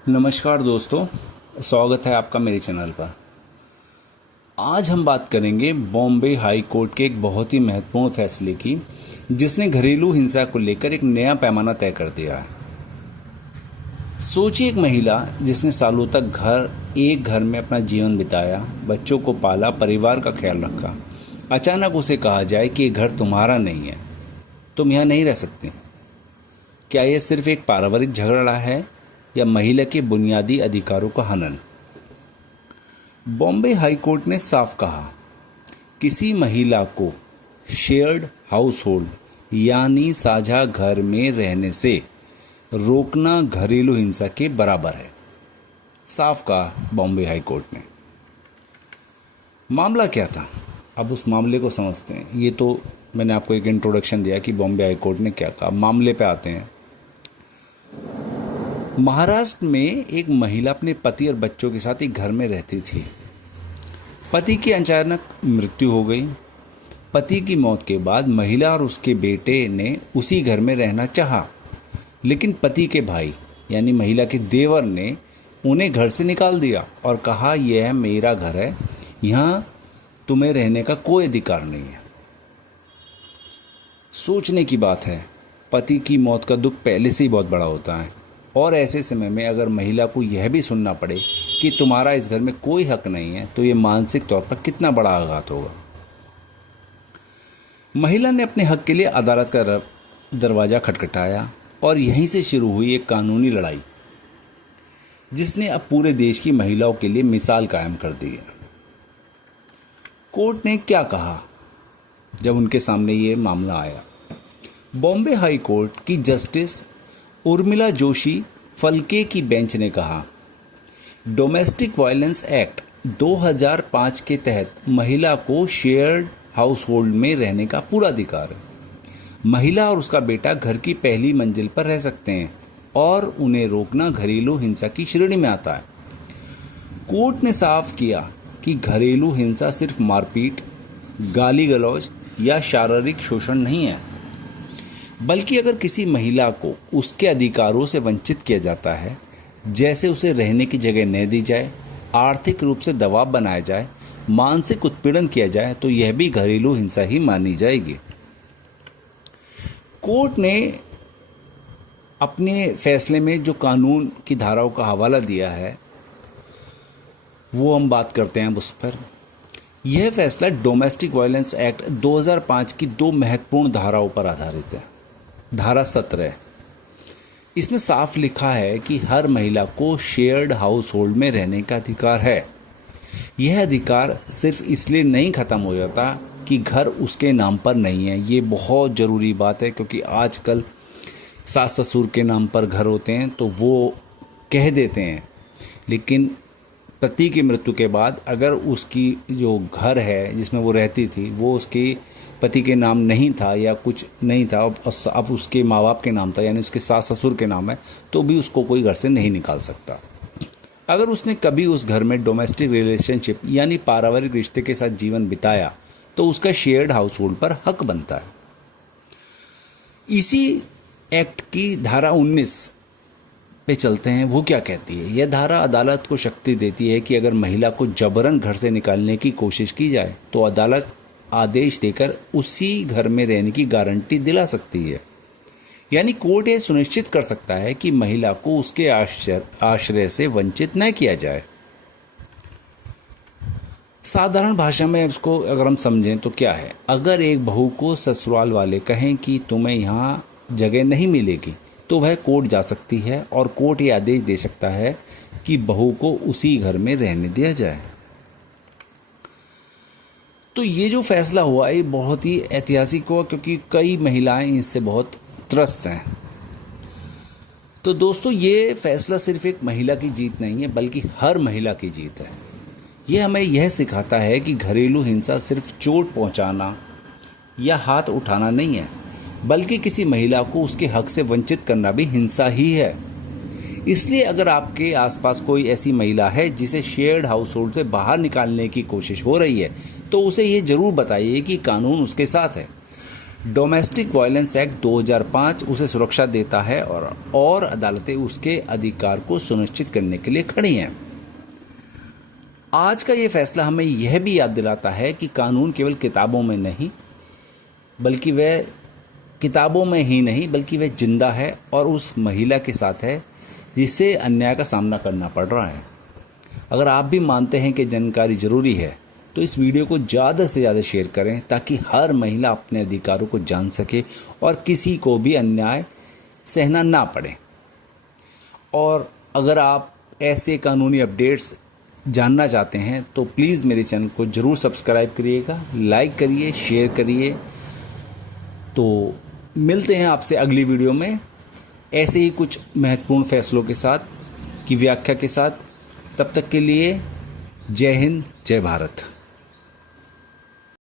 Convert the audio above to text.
नमस्कार दोस्तों, स्वागत है आपका मेरे चैनल पर। आज हम बात करेंगे बॉम्बे हाई कोर्ट के एक बहुत ही महत्वपूर्ण फैसले की, जिसने घरेलू हिंसा को लेकर एक नया पैमाना तय कर दिया है। सोचिए, एक महिला जिसने सालों तक एक घर में अपना जीवन बिताया, बच्चों को पाला, परिवार का ख्याल रखा, अचानक उसे कहा जाए कि ये घर तुम्हारा नहीं है, तुम यहाँ नहीं रह सकते। क्या यह सिर्फ एक पारिवारिक झगड़ा है या महिला के बुनियादी अधिकारों का हनन? बॉम्बे हाई कोर्ट ने साफ कहा, किसी महिला को शेयर्ड हाउस होल्ड यानी साझा घर में रहने से रोकना घरेलू हिंसा के बराबर है। साफ कहा बॉम्बे हाई कोर्ट ने। मामला क्या था, अब उस मामले को समझते हैं। ये तो मैंने आपको एक इंट्रोडक्शन दिया कि बॉम्बे हाई कोर्ट ने क्या कहा। मामले पे आते हैं। महाराष्ट्र में एक महिला अपने पति और बच्चों के साथ एक घर में रहती थी। पति की अचानक मृत्यु हो गई। पति की मौत के बाद महिला और उसके बेटे ने उसी घर में रहना चाहा, लेकिन पति के भाई यानी महिला के देवर ने उन्हें घर से निकाल दिया और कहा, यह मेरा घर है, यहाँ तुम्हें रहने का कोई अधिकार नहीं है। सोचने की बात है, पति की मौत का दुख पहले से ही बहुत बड़ा होता है, और ऐसे समय में अगर महिला को यह भी सुनना पड़े कि तुम्हारा इस घर में कोई हक नहीं है, तो ये मानसिक तौर पर कितना बड़ा आघात होगा। महिला ने अपने हक के लिए अदालत का दरवाज़ा खटखटाया और यहीं से शुरू हुई एक कानूनी लड़ाई, जिसने अब पूरे देश की महिलाओं के लिए मिसाल कायम कर दी है। कोर्ट ने क्या कहा जब उनके सामने ये मामला आया? बॉम्बे हाई कोर्ट की जस्टिस उर्मिला जोशी फलके की बेंच ने कहा, डोमेस्टिक वायलेंस एक्ट 2005 के तहत महिला को शेयर्ड हाउस होल्ड में रहने का पूरा अधिकार है। महिला और उसका बेटा घर की पहली मंजिल पर रह सकते हैं और उन्हें रोकना घरेलू हिंसा की श्रेणी में आता है। कोर्ट ने साफ किया कि घरेलू हिंसा सिर्फ मारपीट, गाली गलौज या शारीरिक शोषण नहीं है, बल्कि अगर किसी महिला को उसके अधिकारों से वंचित किया जाता है, जैसे उसे रहने की जगह न दी जाए, आर्थिक रूप से दबाव बनाया जाए, मानसिक उत्पीड़न किया जाए, तो यह भी घरेलू हिंसा ही मानी जाएगी। कोर्ट ने अपने फैसले में जो कानून की धाराओं का हवाला दिया है, वो हम बात करते हैं उस पर। यह फैसला डोमेस्टिक वायलेंस एक्ट 2005 की दो महत्वपूर्ण धाराओं पर आधारित है। धारा 17, इसमें साफ लिखा है कि हर महिला को शेयर्ड हाउस होल्ड में रहने का अधिकार है। यह अधिकार सिर्फ इसलिए नहीं ख़त्म हो जाता कि घर उसके नाम पर नहीं है। ये बहुत ज़रूरी बात है, क्योंकि आजकल सास ससुर के नाम पर घर होते हैं तो वो कह देते हैं, लेकिन पति की मृत्यु के बाद अगर उसकी जो घर है जिसमें वो रहती थी वो उसके पति के नाम नहीं था या कुछ नहीं था, अब उसके माँ बाप के नाम था, यानी उसके सास ससुर के नाम है, तो भी उसको कोई घर से नहीं निकाल सकता। अगर उसने कभी उस घर में डोमेस्टिक रिलेशनशिप यानी पारिवारिक रिश्ते के साथ जीवन बिताया, तो उसका शेयर्ड हाउस होल्ड पर हक बनता है। इसी एक्ट की धारा 19 पे चलते हैं। वो क्या कहती है? यह धारा अदालत को शक्ति देती है कि अगर महिला को जबरन घर से निकालने की कोशिश की जाए, तो अदालत आदेश देकर उसी घर में रहने की गारंटी दिला सकती है। यानी कोर्ट ये सुनिश्चित कर सकता है कि महिला को उसके आश्रय से वंचित न किया जाए। साधारण भाषा में इसको अगर हम समझें तो क्या है, अगर एक बहू को ससुराल वाले कहें कि तुम्हें यहाँ जगह नहीं मिलेगी, तो वह कोर्ट जा सकती है और कोर्ट ये आदेश दे सकता है कि बहू को उसी घर में रहने दिया जाए। तो ये जो फैसला हुआ ये बहुत ही ऐतिहासिक हुआ, क्योंकि कई महिलाएं इससे बहुत त्रस्त हैं। तो दोस्तों, ये फैसला सिर्फ एक महिला की जीत नहीं है, बल्कि हर महिला की जीत है। ये हमें यह सिखाता है कि घरेलू हिंसा सिर्फ चोट पहुंचाना या हाथ उठाना नहीं है, बल्कि किसी महिला को उसके हक से वंचित करना भी हिंसा ही है। इसलिए अगर आपके आसपास कोई ऐसी महिला है जिसे शेयर्ड हाउस होल्ड से बाहर निकालने की कोशिश हो रही है, तो उसे ये ज़रूर बताइए कि कानून उसके साथ है। डोमेस्टिक वायलेंस एक्ट 2005 उसे सुरक्षा देता है और अदालतें उसके अधिकार को सुनिश्चित करने के लिए खड़ी हैं। आज का ये फैसला हमें यह भी याद दिलाता है कि कानून केवल किताबों में नहीं बल्कि वह जिंदा है और उस महिला के साथ है जिसे अन्याय का सामना करना पड़ रहा है। अगर आप भी मानते हैं कि जानकारी ज़रूरी है तो इस वीडियो को ज़्यादा से ज़्यादा शेयर करें ताकि हर महिला अपने अधिकारों को जान सके और किसी को भी अन्याय सहना ना पड़े। और अगर आप ऐसे कानूनी अपडेट्स जानना चाहते हैं तो प्लीज़ मेरे चैनल को ज़रूर सब्सक्राइब करिएगा, लाइक करिए, शेयर करिए। तो मिलते हैं आपसे अगली वीडियो में ऐसे ही कुछ महत्वपूर्ण फैसलों के साथ की व्याख्या के साथ। तब तक के लिए जय हिंद, जय भारत।